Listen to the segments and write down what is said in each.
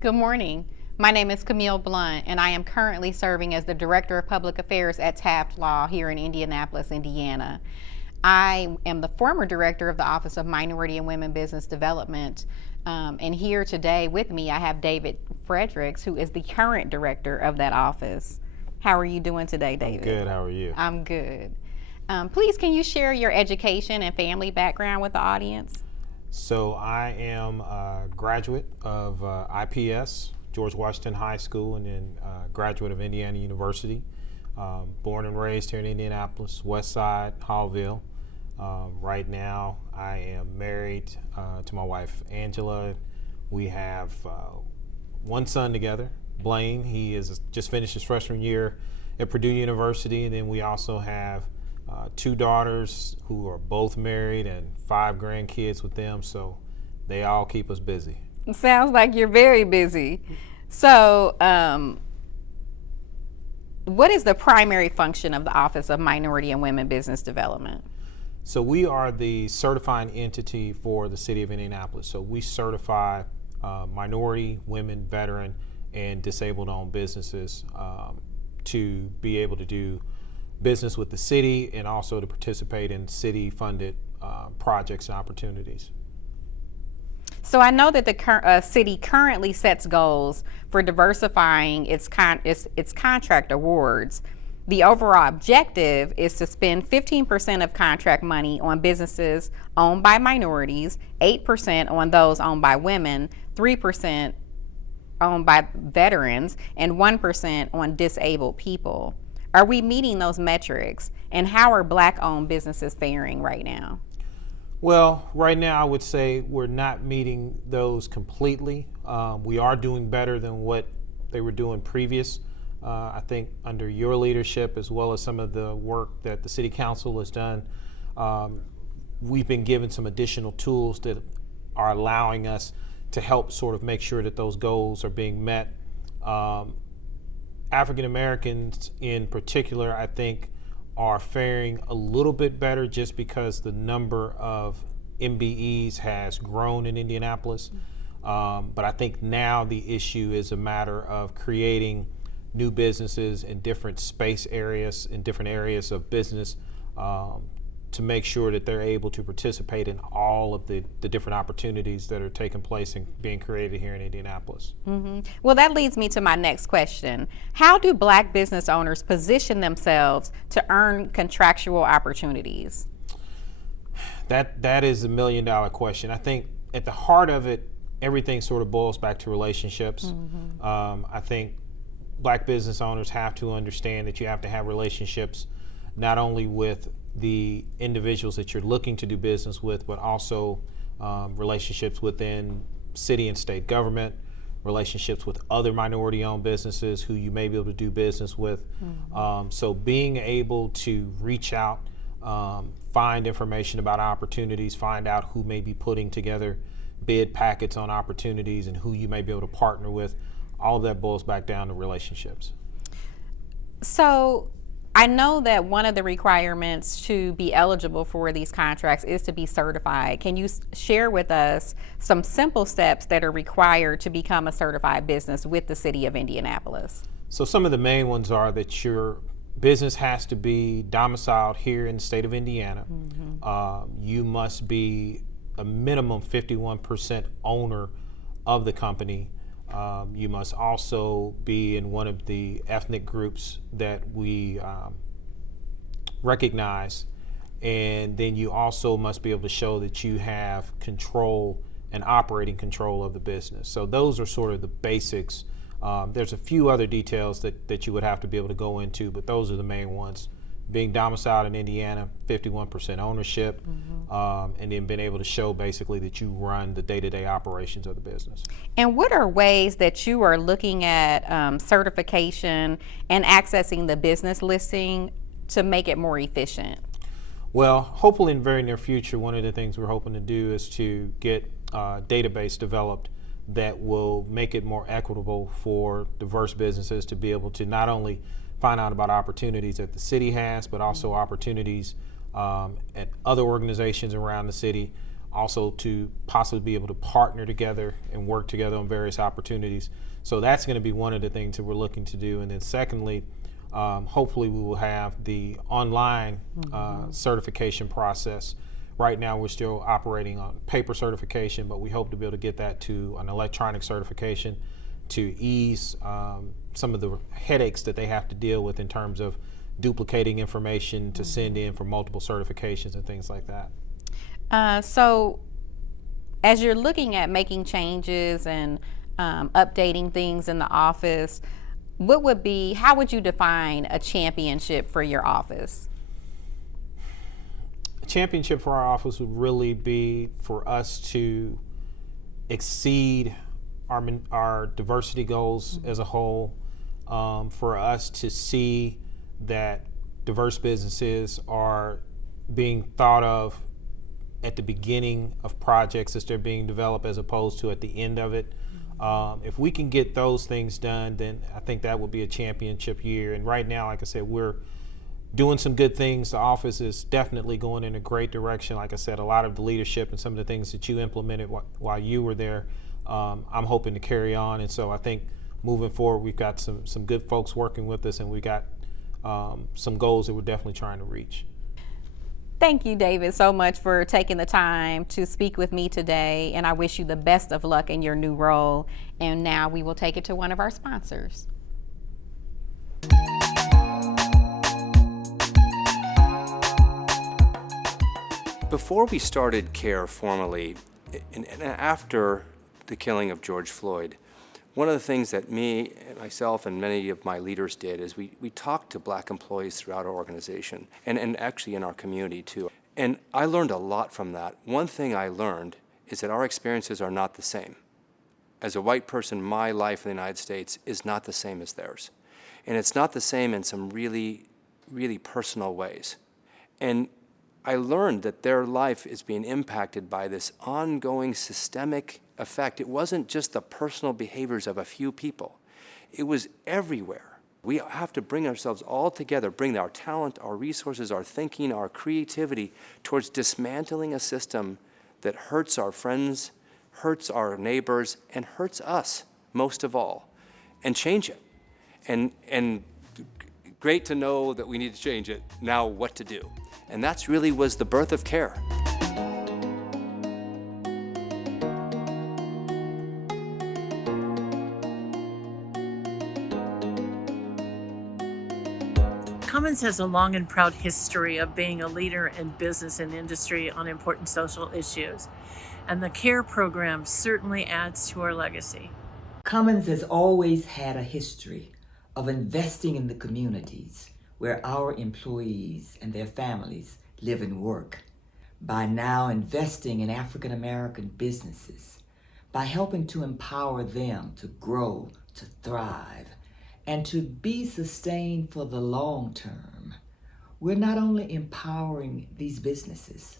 Good morning. My name is Camille Blunt, and I am currently serving as the Director of Public Affairs at Taft Law here in Indianapolis, Indiana. I am the former Director of the Office of Minority and Women Business Development, and here today with me I have David Fredericks, who is the current Director of that office. How are you doing today, David? I'm good. How are you? I'm good. Please, can you share your education and family background with the audience? So I am a graduate of IPS, George Washington High School, and then graduate of Indiana University. Born and raised here in Indianapolis, West Side, Hallville. Right now I am married to my wife, Angela. We have one son together, Blaine. He is just finished his freshman year at Purdue University, and then we also have two daughters who are both married and 5 grandkids with them, so they all keep us busy. It sounds like you're very busy. So, what is the primary function of the Office of Minority and Women Business Development? So we are the certifying entity for the city of Indianapolis. So we certify minority, women, veteran, and disabled-owned businesses to be able to do business with the city and also to participate in city-funded projects and opportunities. So I know that the city currently sets goals for diversifying its contract awards. The overall objective is to spend 15% of contract money on businesses owned by minorities, 8% on those owned by women, 3% owned by veterans, and 1% on disabled people. Are we meeting those metrics, and how are Black-owned businesses faring right now? Well, right now I would say we're not meeting those completely. We are doing better than what they were doing previous. I think under your leadership, as well as some of the work that the City Council has done, we've been given some additional tools that are allowing us to help sort of make sure that those goals are being met. African Americans in particular, I think, are faring a little bit better just because the number of MBEs has grown in Indianapolis. But I think now the issue is a matter of creating new businesses in different space areas, in different areas of business, to make sure that they're able to participate in all of the different opportunities that are taking place and being created here in Indianapolis. Mm-hmm. Well, that leads me to my next question. How do Black business owners position themselves to earn contractual opportunities? That is $1 million question. I think at the heart of it, everything sort of boils back to relationships. Mm-hmm. I think Black business owners have to understand that you have to have relationships not only with the individuals that you're looking to do business with, but also relationships within city and state government, relationships with other minority-owned businesses who you may be able to do business with. Mm-hmm. So being able to reach out, find information about opportunities, find out who may be putting together bid packets on opportunities and who you may be able to partner with, all of that boils back down to relationships. So I know that one of the requirements to be eligible for these contracts is to be certified. Can you share with us some simple steps that are required to become a certified business with the city of Indianapolis? So some of the main ones are that your business has to be domiciled here in the state of Indiana. Mm-hmm. You must be a minimum 51% owner of the company. You must also be in one of the ethnic groups that we recognize, and then you also must be able to show that you have control and operating control of the business. So those are sort of the basics. There's a few other details that you would have to be able to go into, but those are the main ones. Being domiciled in Indiana, 51% ownership, mm-hmm. And then being able to show basically that you run the day-to-day operations of the business. And what are ways that you are looking at certification and accessing the business listing to make it more efficient? Well, hopefully in the very near future, one of the things we're hoping to do is to get a database developed that will make it more equitable for diverse businesses to be able to not only find out about opportunities that the city has, but also opportunities at other organizations around the city, also to possibly be able to partner together and work together on various opportunities. So that's going to be one of the things that we're looking to do. And then secondly, hopefully we will have the online certification process. Right now we're still operating on paper certification, but we hope to be able to get that to an electronic certification to ease some of the headaches that they have to deal with in terms of duplicating information to send in for multiple certifications and things like that. So as you're looking at making changes and updating things in the office, how would you define a championship for your office? A championship for our office would really be for us to exceed our diversity goals as a whole, for us to see that diverse businesses are being thought of at the beginning of projects as they're being developed as opposed to at the end of it. If we can get those things done, then I think that will be a championship year. And right now, like I said, we're doing some good things. The office is definitely going in a great direction. Like I said, a lot of the leadership and some of the things that you implemented while you were there, I'm hoping to carry on. And so I think moving forward, we've got some good folks working with us, and we got some goals that we're definitely trying to reach. Thank you, David, so much for taking the time to speak with me today, and I wish you the best of luck in your new role. And now we will take it to one of our sponsors. Before we started CARE formally, and after the killing of George Floyd, one of the things that myself and many of my leaders did is we talked to Black employees throughout our organization and actually in our community too. And I learned a lot from that. One thing I learned is that our experiences are not the same. As a white person, my life in the United States is not the same as theirs. And it's not the same in some really, really personal ways. And I learned that their life is being impacted by this ongoing systemic effect. It wasn't just the personal behaviors of a few people. It was everywhere. We have to bring ourselves all together, bring our talent, our resources, our thinking, our creativity towards dismantling a system that hurts our friends, hurts our neighbors, and hurts us most of all, and change it. And great to know that we need to change it. Now what to do? And that's really was the birth of CARE. Cummins has a long and proud history of being a leader in business and industry on important social issues, and the CARE program certainly adds to our legacy. Cummins has always had a history of investing in the communities where our employees and their families live and work, by now investing in African American businesses, by helping to empower them to grow, to thrive, and to be sustained for the long term. We're not only empowering these businesses,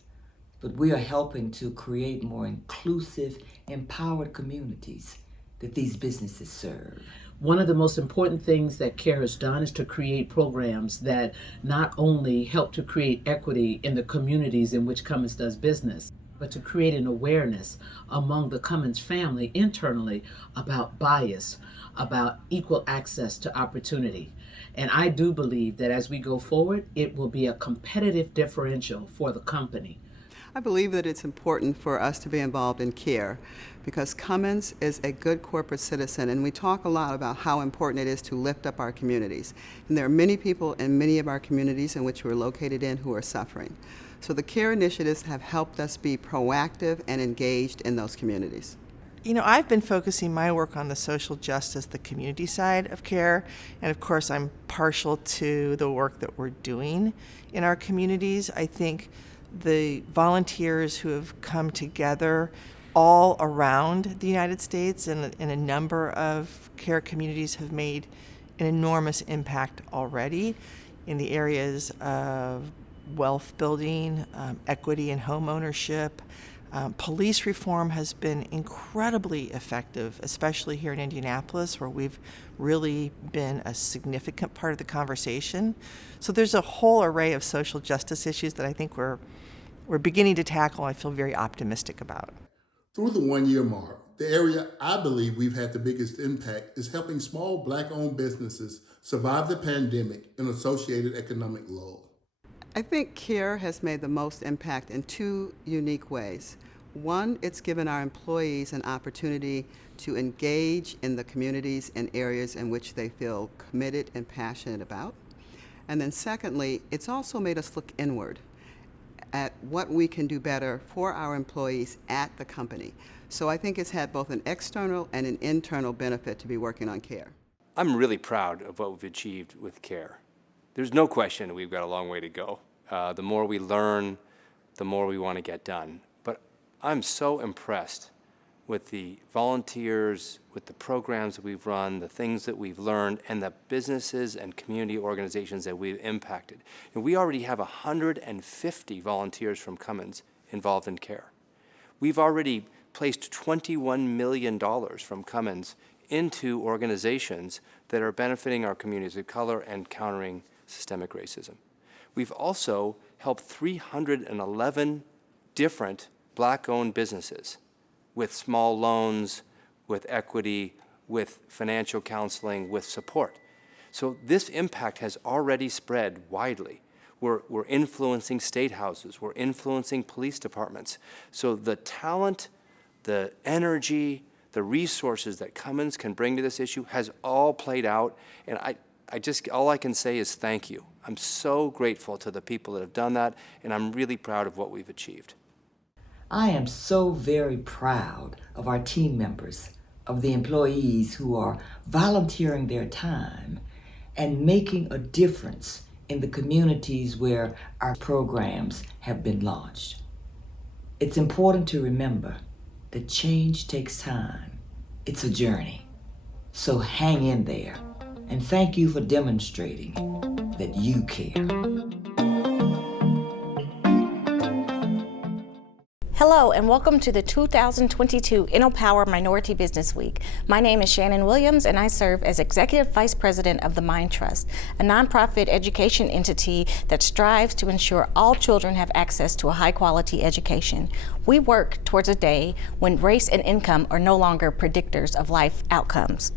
but we are helping to create more inclusive, empowered communities that these businesses serve. One of the most important things that CARE has done is to create programs that not only help to create equity in the communities in which Cummins does business, but to create an awareness among the Cummins family internally about bias, about equal access to opportunity. And I do believe that as we go forward, it will be a competitive differential for the company. I believe that it's important for us to be involved in CARE because Cummins is a good corporate citizen, and we talk a lot about how important it is to lift up our communities. And there are many people in many of our communities in which we're located in who are suffering. So the CARE initiatives have helped us be proactive and engaged in those communities. You know, I've been focusing my work on the social justice, the community side of CARE, and of course I'm partial to the work that we're doing in our communities. I think the volunteers who have come together all around the United States and in a number of CARE communities have made an enormous impact already in the areas of wealth building, equity and home ownership. Police reform has been incredibly effective, especially here in Indianapolis, where we've really been a significant part of the conversation. So there's a whole array of social justice issues that I think we're we're beginning to tackle, I feel very optimistic about. Through the 1-year mark, the area I believe we've had the biggest impact is helping small Black-owned businesses survive the pandemic and associated economic lull. I think CARE has made the most impact in two unique ways. One, it's given our employees an opportunity to engage in the communities and areas in which they feel committed and passionate about. And then secondly, it's also made us look inward at what we can do better for our employees at the company. So I think it's had both an external and an internal benefit to be working on CARE. I'm really proud of what we've achieved with CARE. There's no question we've got a long way to go. The more we learn, the more we want to get done. But I'm so impressed with the volunteers, with the programs that we've run, the things that we've learned, and the businesses and community organizations that we've impacted. And we already have 150 volunteers from Cummins involved in CARE. We've already placed $21 million from Cummins into organizations that are benefiting our communities of color and countering systemic racism. We've also helped 311 different Black-owned businesses with small loans, with equity, with financial counseling, with support. So this impact has already spread widely. We're influencing state houses, we're influencing police departments. So the talent, the energy, the resources that Cummins can bring to this issue has all played out, and all I can say is thank you. I'm so grateful to the people that have done that, and I'm really proud of what we've achieved. I am so very proud of our team members, of the employees who are volunteering their time and making a difference in the communities where our programs have been launched. It's important to remember that change takes time. It's a journey. So hang in there, and thank you for demonstrating that you care. Hello and welcome to the 2022 InnoPower Minority Business Week. My name is Shannon Williams and I serve as Executive Vice President of the Mind Trust, a nonprofit education entity that strives to ensure all children have access to a high-quality education. We work towards a day when race and income are no longer predictors of life outcomes.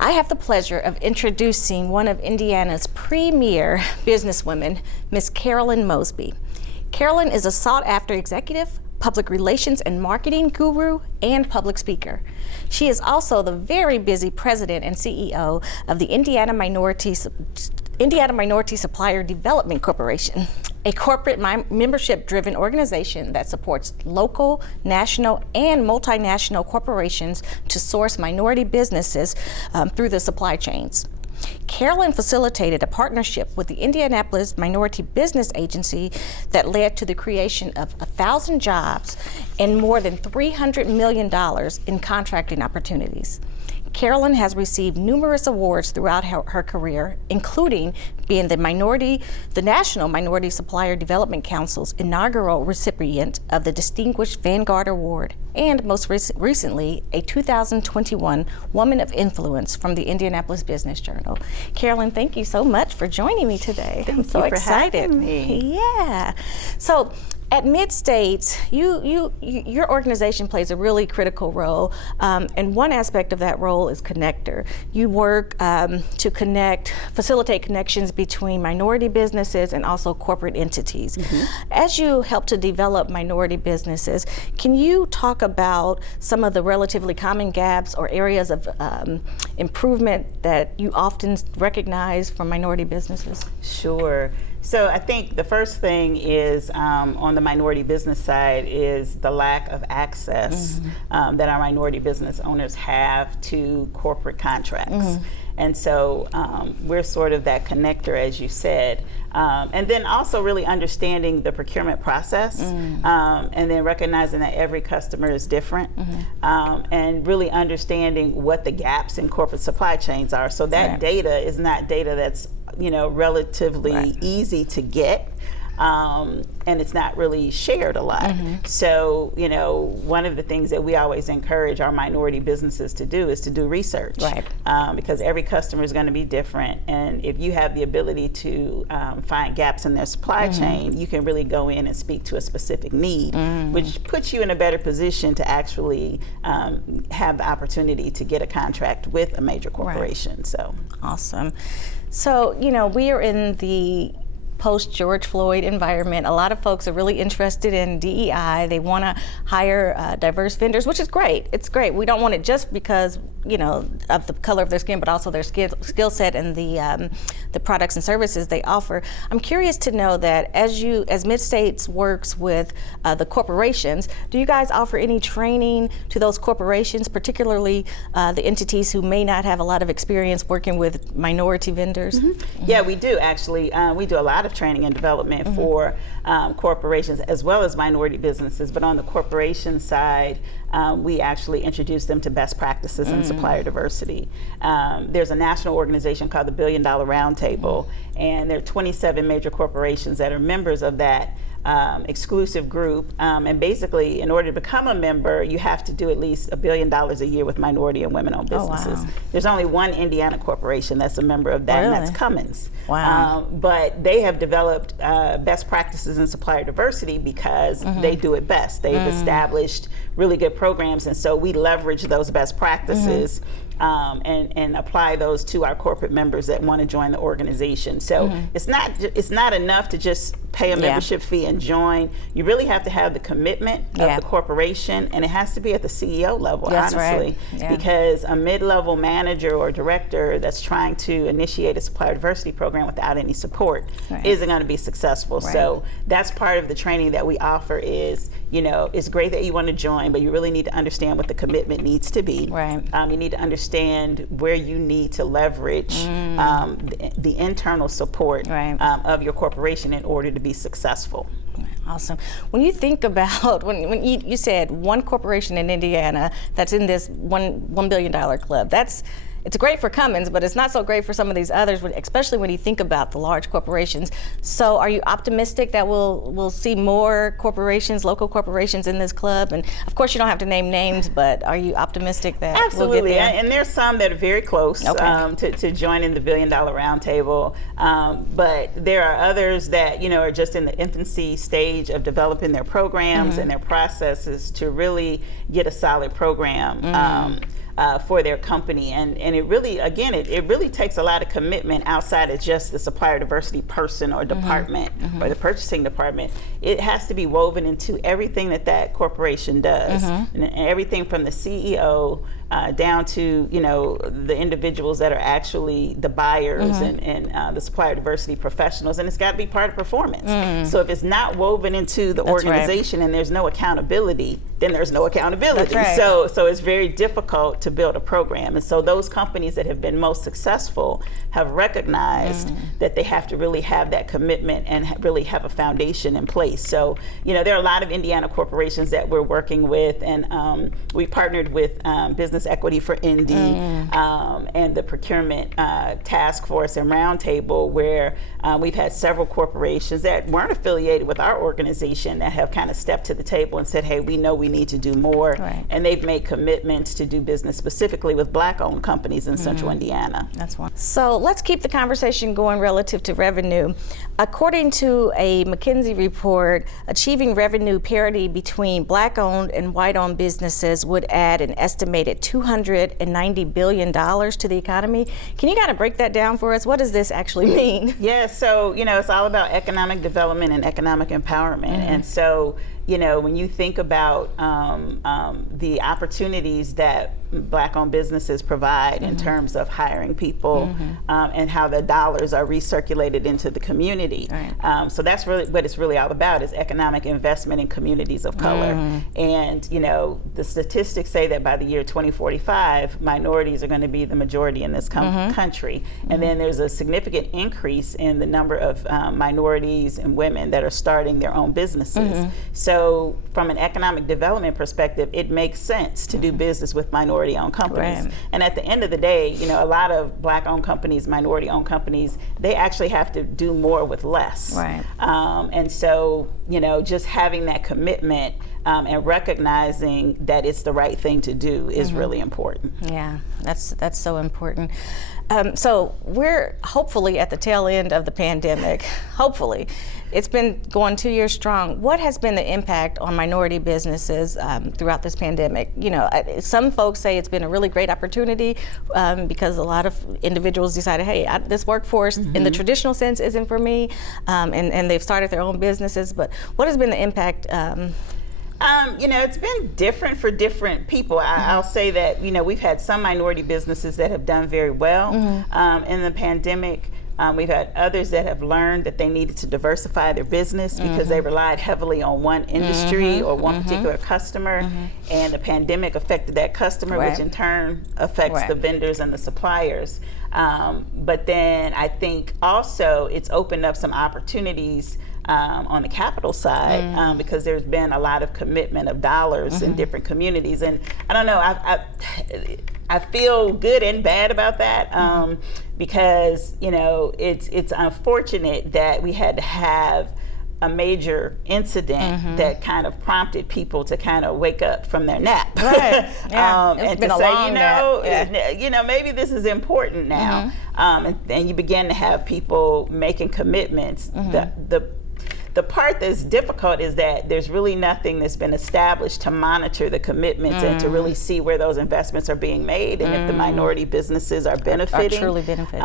I have the pleasure of introducing one of Indiana's premier businesswomen, Ms. Carolyn Mosby. Carolyn is a sought-after executive, public relations and marketing guru, and public speaker. She is also the very busy president and CEO of the Indiana Minority Supplier Development Corporation, a corporate membership-driven organization that supports local, national, and multinational corporations to source minority businesses through the supply chains. Carolyn facilitated a partnership with the Indianapolis Minority Business Agency that led to the creation of 1,000 jobs and more than $300 million in contracting opportunities. Carolyn has received numerous awards throughout her career, including being the National Minority Supplier Development Council's inaugural recipient of the Distinguished Vanguard Award, and most recently, a 2021 Woman of Influence from the Indianapolis Business Journal. Carolyn, thank you so much for joining me today. I'm so excited. Having me. Yeah. So, at Mid-States, your organization plays a really critical role, and one aspect of that role is connector. You work to facilitate connections between minority businesses and also corporate entities. Mm-hmm. As you help to develop minority businesses, can you talk about some of the relatively common gaps or areas of improvement that you often recognize from minority businesses? Sure. So I think the first thing is on the minority business side is the lack of access that our minority business owners have to corporate contracts. Mm-hmm. And so we're sort of that connector, as you said. And then also really understanding the procurement process and then recognizing that every customer is different and really understanding what the gaps in corporate supply chains are. So that data is not data that's relatively easy to get. and it's not really shared a lot. So, you know, one of the things that we always encourage our minority businesses to do is to do research. Right. Because every customer is going to be different. And if you have the ability to find gaps in their supply chain, you can really go in and speak to a specific need, which puts you in a better position to actually have the opportunity to get a contract with a major corporation. Right. So awesome. So, you know, we are in the post-George Floyd environment. A lot of folks are really interested in DEI. They want to hire diverse vendors, which is great. It's great. We don't want it just because, you know, of the color of their skin, but also their skill set and the products and services they offer. I'm curious to know that as Mid-States works with the corporations, do you guys offer any training to those corporations, particularly the entities who may not have a lot of experience working with minority vendors? Yeah, we do actually. We do a lot of training and development for corporations as well as minority businesses, but on the corporation side, we actually introduce them to best practices in supplier diversity. There's a national organization called the $1 Billion Roundtable, and there are 27 major corporations that are members of that exclusive group, and basically in order to become a member you have to do at least $1 billion a year with minority and women-owned businesses. Oh, wow. There's only one Indiana corporation that's a member of that, Really? and that's Cummins. Wow. But they have developed best practices in supplier diversity because they do it best. They've established really good programs, and so we leverage those best practices and apply those to our corporate members that want to join the organization. So it's not enough to just pay a membership fee and join. You really have to have the commitment of the corporation, and it has to be at the CEO level, That's honestly, right. because a mid-level manager or director that's trying to initiate a supplier diversity program without any support isn't going to be successful. So that's part of the training that we offer is, you know, it's great that you want to join, but you really need to understand what the commitment needs to be. You need to understand where you need to leverage the internal support of your corporation in order to be successful. Awesome. When you think about, when you said one corporation in Indiana that's in this $1 billion club, it's great for Cummins, but it's not so great for some of these others, especially when you think about the large corporations. So are you optimistic that we'll see more corporations, local corporations in this club? And of course you don't have to name names, but are you optimistic that Absolutely. we'll get there? And there's some that are very close to joining the $1 Billion Roundtable, but there are others that, you know, are just in the infancy stage of developing their programs and their processes to really get a solid program for their company. And it really, again, it really takes a lot of commitment outside of just the supplier diversity person or department or the purchasing department. It has to be woven into everything that corporation does, and everything from the CEO down to, you know, the individuals that are actually the buyers and the supplier diversity professionals, and it's got to be part of performance. So if it's not woven into the organization and there's no accountability, then there's no accountability. So it's very difficult to build a program. And so those companies that have been most successful have recognized that they have to really have that commitment and really have a foundation in place. So, you know, there are a lot of Indiana corporations that we're working with, and we partnered with Business Equity for Indy and the Procurement Task Force and Roundtable, where we've had several corporations that weren't affiliated with our organization that have kind of stepped to the table and said, hey, we know we need to do more. And they've made commitments to do business specifically with Black-owned companies in Central Indiana. That's one. So let's keep the conversation going relative to revenue. According to a McKinsey report, achieving revenue parity between Black-owned and white-owned businesses would add an estimated $290 billion to the economy. Can you kind of break that down for us? What does this actually mean? Yeah, so, you know, it's all about economic development and economic empowerment. And so, you know, when you think about the opportunities that Black-owned businesses provide in terms of hiring people and how the dollars are recirculated into the community. So that's really what it's really all about, is economic investment in communities of color. And, you know, the statistics say that by the year 2045, minorities are going to be the majority in this country. And then there's a significant increase in the number of minorities and women that are starting their own businesses. So so from an economic development perspective, it makes sense to do business with minority-owned companies. Right. And at the end of the day, you know, a lot of Black-owned companies, minority-owned companies, they actually have to do more with less. Right. And so, you know, just having that commitment and recognizing that it's the right thing to do is really important. Yeah, that's so important. So we're hopefully at the tail end of the pandemic. Hopefully. It's been going 2 years strong. What has been the impact on minority businesses throughout this pandemic? You know, some folks say it's been a really great opportunity because a lot of individuals decided, hey, this workforce in the traditional sense isn't for me, and they've started their own businesses. But what has been the impact? You know, it's been different for different people. I'll say that, you know, we've had some minority businesses that have done very well in the pandemic. We've had others that have learned that they needed to diversify their business because they relied heavily on one industry or one particular customer, and the pandemic affected that customer, which in turn affects the vendors and the suppliers. But then I think also it's opened up some opportunities on the capital side because there's been a lot of commitment of dollars in different communities. And I don't know, I feel good and bad about that because, you know, it's unfortunate that we had to have a major incident that kind of prompted people to kind of wake up from their nap. Right. Yeah. It's And been to a say, long nap. you know, maybe this is important now. And you begin to have people making commitments. The part that's difficult is that there's really nothing that's been established to monitor the commitments and to really see where those investments are being made and if the minority businesses are benefiting. Are truly benefiting.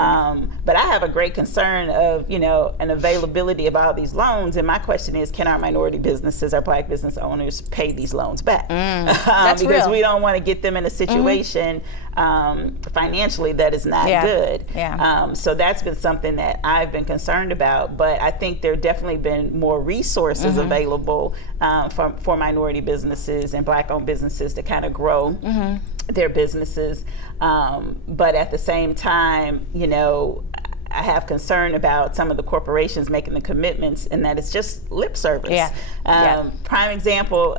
But I have a great concern of, you know, an availability of all these loans. And my question is, can our minority businesses, our Black business owners, pay these loans back? That's because real. we don't want to get them in a situation financially that is not good. So that's been something that I've been concerned about. But I think there have definitely been more resources available for minority businesses and Black-owned businesses to kind of grow their businesses. But at the same time, you know, I have concern about some of the corporations making the commitments and that it's just lip service. Prime example,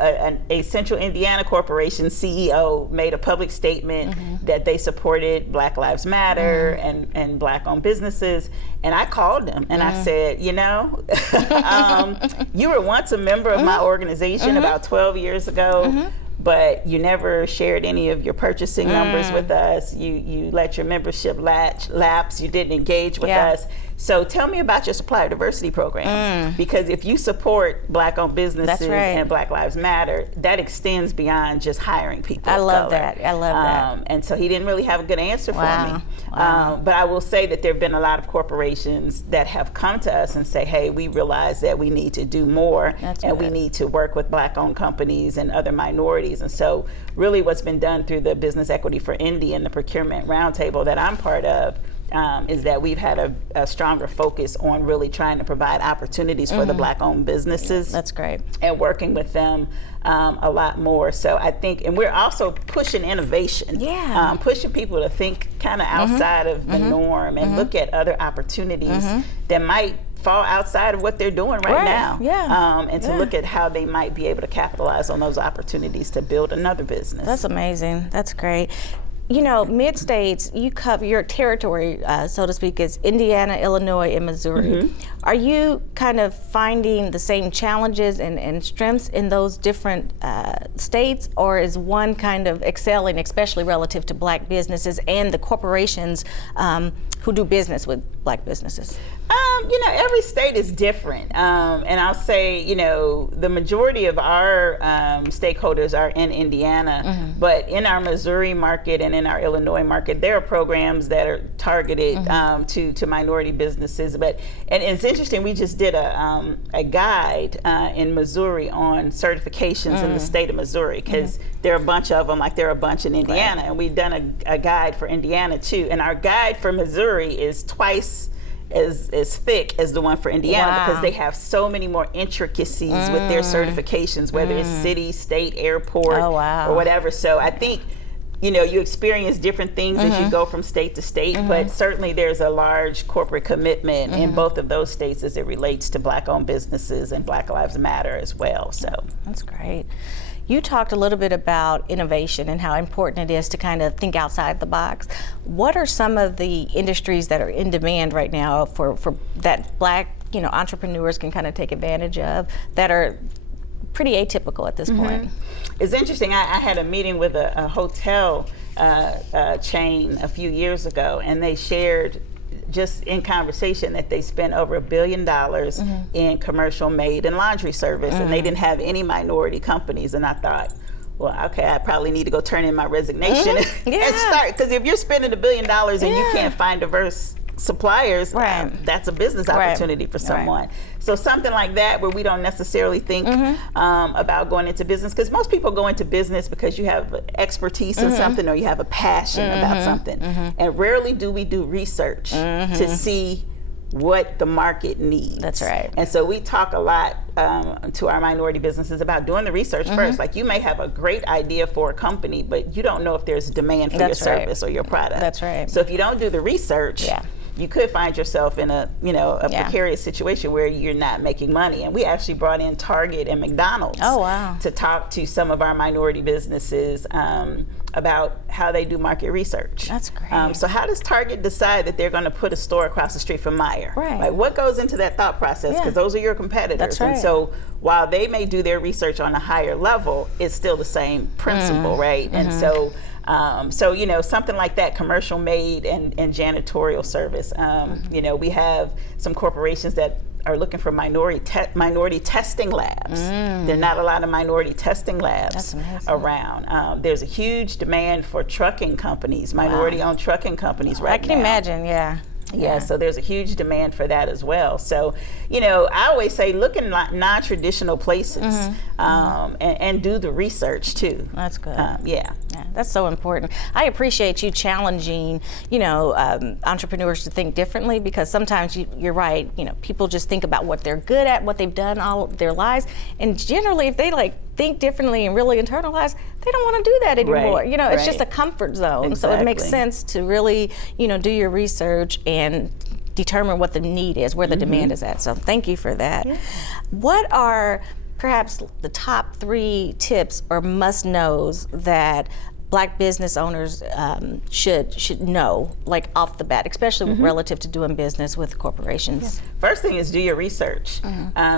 a Central Indiana corporation CEO made a public statement that they supported Black Lives Matter and Black-owned businesses. And I called them and I said, you know, you were once a member of my organization about 12 years ago. But you never shared any of your purchasing numbers with us. You let your membership lapse. You didn't engage with us. So tell me about your supplier diversity program. Because if you support Black-owned businesses and Black Lives Matter, that extends beyond just hiring people. I love color. that. I love that. And so he didn't really have a good answer for me. But I will say that there have been a lot of corporations that have come to us and say, hey, we realize that we need to do more we need to work with Black-owned companies and other minorities. And so really what's been done through the Business Equity for Indy and the procurement roundtable that I'm part of is that we've had a stronger focus on really trying to provide opportunities for the Black-owned businesses. That's great. And working with them a lot more. So I think, and we're also pushing innovation. Pushing people to think kind of outside of the norm and look at other opportunities that might fall outside of what they're doing right now. And to look at how they might be able to capitalize on those opportunities to build another business. That's amazing. That's great. You know, mid-states, you cover your territory, so to speak, is Indiana, Illinois, and Missouri. Are you kind of finding the same challenges and strengths in those different states, or is one kind of excelling, especially relative to Black businesses and the corporations who do business with Black businesses? You know, every state is different. And I'll say, you know, the majority of our stakeholders are in Indiana, but in our Missouri market and in our Illinois market, there are programs that are targeted to minority businesses. And it's interesting, we just did a guide in Missouri on certifications in the state of Missouri, because there are a bunch of them, like there are a bunch in Indiana. And we've done a guide for Indiana too. And our guide for Missouri is twice as thick as the one for Indiana because they have so many more intricacies with their certifications, whether it's city, state, airport, or whatever. So I think, you experience different things as you go from state to state, but certainly there's a large corporate commitment in both of those states as it relates to Black-owned businesses and Black Lives Matter as well. So that's great. You talked a little bit about innovation and how important it is to kind of think outside the box. What are some of the industries that are in demand right now for that Black entrepreneurs can kind of take advantage of that are pretty atypical at this point? It's interesting. I had a meeting with a hotel chain a few years ago, and they shared just in conversation that they spent over $1 billion in commercial maid and laundry service, and they didn't have any minority companies. And I thought, well, okay, I probably need to go turn in my resignation and start, because if you're spending $1 billion and you can't find diverse suppliers, that's a business opportunity for someone. So something like that, where we don't necessarily think about going into business, because most people go into business because you have expertise in something or you have a passion about something, and rarely do we do research to see what the market needs. That's right. And so we talk a lot to our minority businesses about doing the research first. Like, you may have a great idea for a company, but you don't know if there's demand for your service or your product. That's right. So if you don't do the research, you could find yourself in a precarious situation where you're not making money. And we actually brought in Target and McDonald's to talk to some of our minority businesses about how they do market research. That's great. So how does Target decide that they're going to put a store across the street from Meijer? Like, what goes into that thought process? Because those are your competitors. That's right. And so while they may do their research on a higher level, it's still the same principle, right? And so something like that, commercial maid and janitorial service. We have some corporations that are looking for minority testing labs. There are not a lot of minority testing labs around. There's a huge demand for trucking companies, minority-owned trucking companies right now. I can imagine, Yeah, so there's a huge demand for that as well. So, I always say look in non-traditional places and do the research too. That's good. Yeah, that's so important. I appreciate you challenging, entrepreneurs to think differently, because sometimes you're right. People just think about what they're good at, what they've done all their lives, and generally, if they think differently and really internalize, they don't want to do that anymore. It's just a comfort zone. Exactly. So it makes sense to really, do your research and determine what the need is, where the demand is at. So thank you for that. Yeah. What are perhaps the top 3 tips or must-knows that Black business owners should know, like off the bat, especially relative to doing business with corporations? First thing is do your research.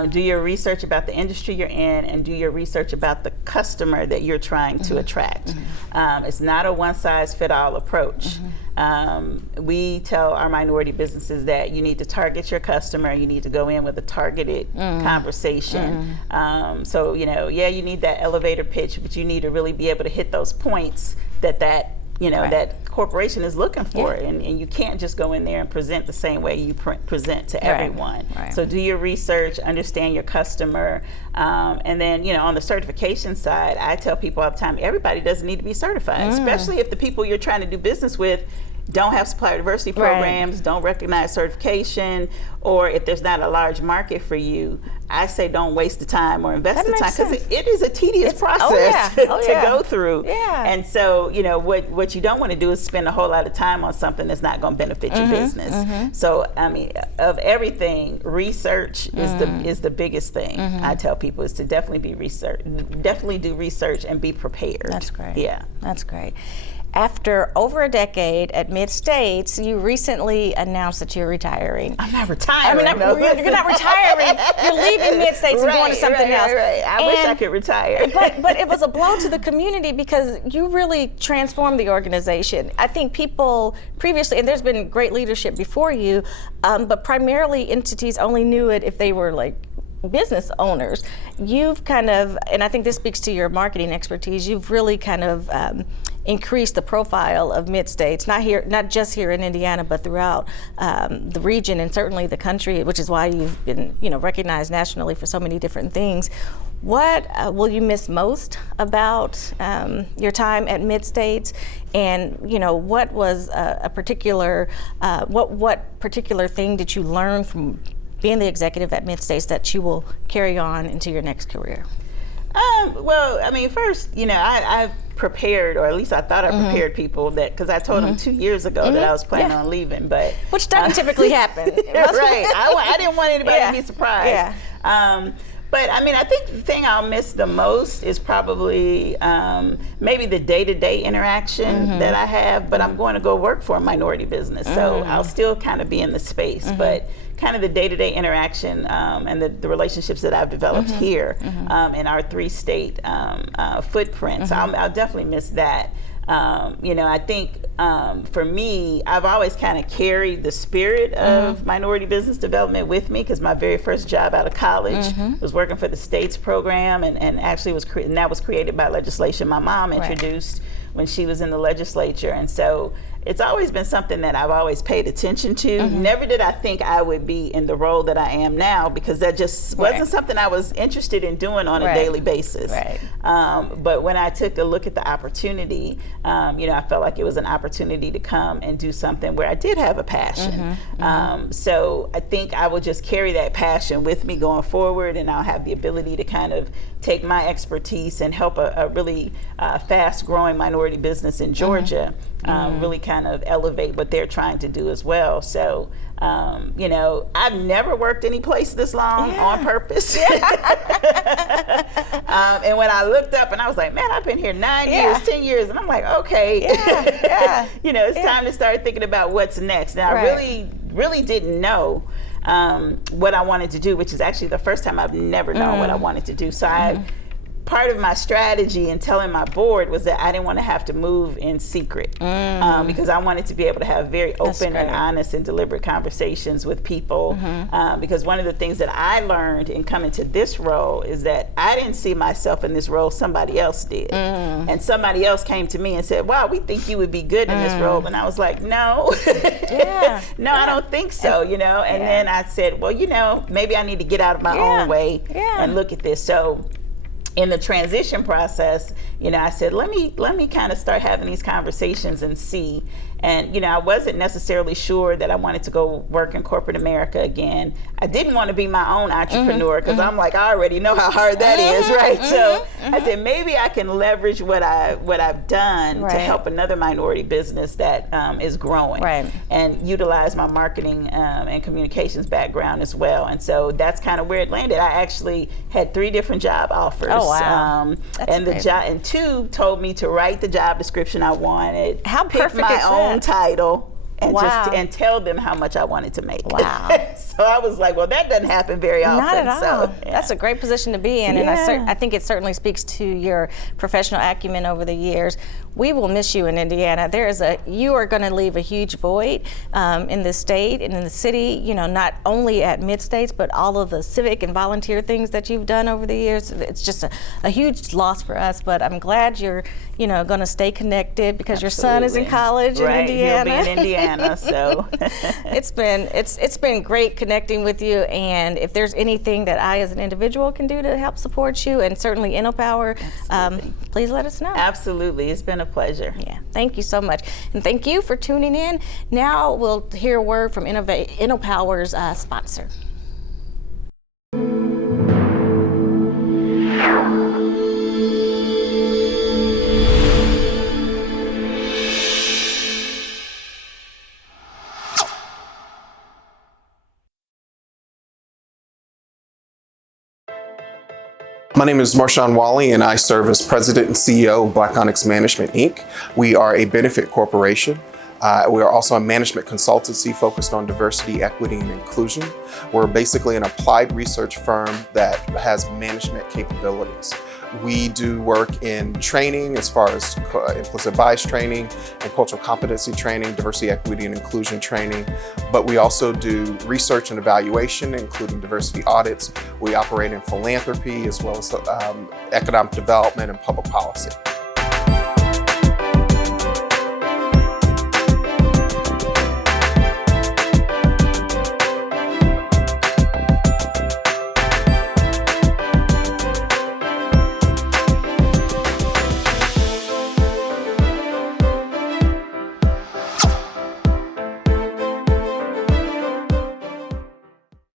Do your research about the industry you're in, and do your research about the customer that you're trying to attract. It's not a one-size-fit-all approach. We tell our minority businesses that you need to target your customer. You need to go in with a targeted conversation. So, you need that elevator pitch, but you need to really be able to hit those points that corporation is looking for. And you can't just go in there and present the same way you present to everyone. So do your research, understand your customer, and then, on the certification side, I tell people all the time, everybody doesn't need to be certified, especially if the people you're trying to do business with don't have supplier diversity programs, don't recognize certification, or if there's not a large market for you, I say don't waste the time or invest the time, because it is a tedious process to go through. And so, what you don't want to do is spend a whole lot of time on something that's not going to benefit your business. So, I mean, of everything, research is the biggest thing. I tell people is to definitely do research and be prepared. That's great. Yeah. That's great. After over a decade at Mid-States, you recently announced that you're retiring. I'm not retiring. You're not retiring. You're leaving Mid-States and going to something else. I wish I could retire. But it was a blow to the community, because you really transformed the organization. I think people previously, and there's been great leadership before you, but primarily entities only knew it if they were business owners. You've kind of, and I think this speaks to your marketing expertise, you've really kind of increased the profile of Mid-States, not just here in Indiana, but throughout the region and certainly the country, which is why you've been recognized nationally for so many different things. What will you miss most about your time at Mid-States, and what was a particular what particular thing did you learn from being the executive at Mid-States that you will carry on into your next career? Well, I mean, first, I've prepared, or at least I thought I prepared people, that because I told them 2 years ago that I was planning on leaving, but which doesn't typically happen. Right. I didn't want anybody to be surprised. Yeah. But I mean, I think the thing I'll miss the most is probably maybe the day-to-day interaction that I have, but I'm going to go work for a minority business, so I'll still kind of be in the space, but kind of the day-to-day interaction and the relationships that I've developed here in our 3-state footprint. So I'll definitely miss that. I think for me, I've always kind of carried the spirit of minority business development with me, because my very first job out of college was working for the states program, and actually that was created by legislation my mom introduced when she was in the legislature. And so it's always been something that I've always paid attention to. Never did I think I would be in the role that I am now, because that just wasn't something I was interested in doing on a daily basis. But when I took a look at the opportunity, I felt like it was an opportunity to come and do something where I did have a passion. So I think I will just carry that passion with me going forward, and I'll have the ability to kind of take my expertise and help a really fast-growing minority business in Georgia really kind of elevate what they're trying to do as well. So, I've never worked any place this long on purpose. And when I looked up and I was like, man, I've been here 9 years, 10 years. And I'm like, okay, it's time to start thinking about what's next. Now, I really didn't know what I wanted to do, which is actually the first time I've never known what I wanted to do. So part of my strategy in telling my board was that I didn't want to have to move in secret, because I wanted to be able to have very open and honest and deliberate conversations with people. Because one of the things that I learned in coming to this role is that I didn't see myself in this role, somebody else did. And somebody else came to me and said, wow, we think you would be good in this role. And I was like, no, I don't think so, And then I said, well, maybe I need to get out of my own way and look at this. So in the transition process, I said, let me kind of start having these conversations and see. And, I wasn't necessarily sure that I wanted to go work in corporate America again. I didn't want to be my own entrepreneur, because I'm like, I already know how hard that is, right? So I said, maybe I can leverage what I've done to help another minority business that is growing, and utilize my marketing and communications background as well. And so that's kind of where it landed. I actually had 3 different job offers. Oh, wow. And 2 told me to write the job description I wanted. How perfect my is own that? title, and and tell them how much I wanted to make. Wow. So I was like, well, that doesn't happen very often. Not at all. So, That's a great position to be in, and I think it certainly speaks to your professional acumen over the years. We will miss you in Indiana. You are going to leave a huge void in the state and in the city, not only at Mid-States, but all of the civic and volunteer things that you've done over the years. It's just a huge loss for us, but I'm glad you're, going to stay connected, because your son is in college in Indiana. He'll be in Indiana, so. It's been great connecting with you, and if there's anything that I as an individual can do to help support you, and certainly InnoPower, please let us know. Absolutely, it's been a pleasure. Yeah, thank you so much, and thank you for tuning in. Now we'll hear a word from InnoPower's sponsor. My name is Marshawn Wally, and I serve as President and CEO of Black Onyx Management, Inc. We are a benefit corporation. We are also a management consultancy focused on diversity, equity, and inclusion. We're basically an applied research firm that has management capabilities. We do work in training as far as implicit bias training and cultural competency training, diversity, equity, and inclusion training. But we also do research and evaluation, including diversity audits. We operate in philanthropy as well as economic development and public policy.